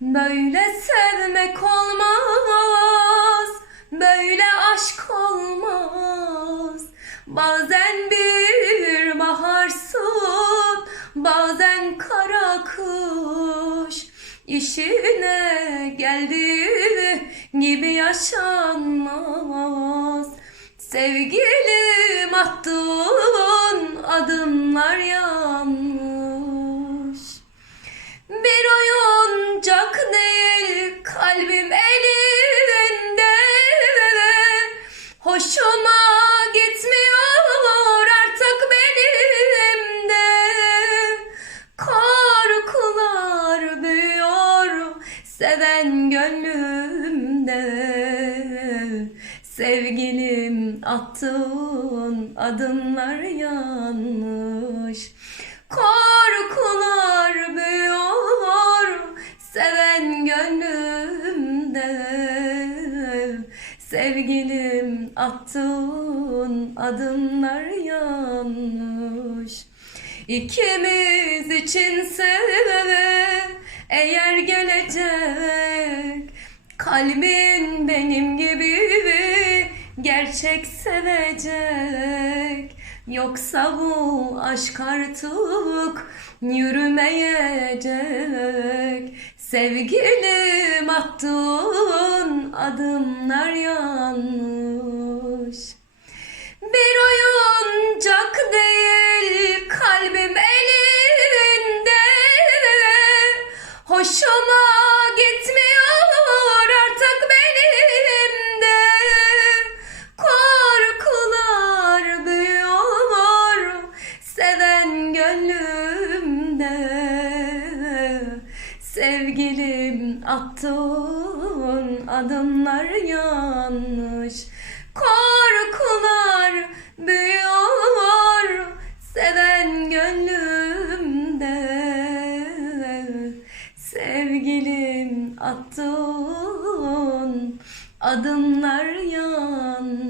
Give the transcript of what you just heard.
Böyle sevmek olmaz, böyle aşk olmaz. Bazen bir baharsın, bazen kara kış. İşine geldiği gibi yaşanmaz. Sevgilim attığın adımlar yanlış. Hoşuma gitmiyor artık benim de Korkular büyüyor seven gönlümde. Sevgilim attığın adımlar yanlış. Korkular Sevgilim attığın adımlar yanlış. İkimiz içinse eğer gelecek. Kalbin benim gibi gerçek sevecek. Yoksa bu aşk artık yürümeyecek. Sevgilim attığın adımlar yanlış Bir oyuncak değil kalbim elinde. Hoşuma gitmiyor artık benim de Korkular büyüyor seven gönlümde Sevgilim attığın adımlar yanlış. Korkular büyüyor seven gönlümde. Sevgilim attığın adımlar yanlış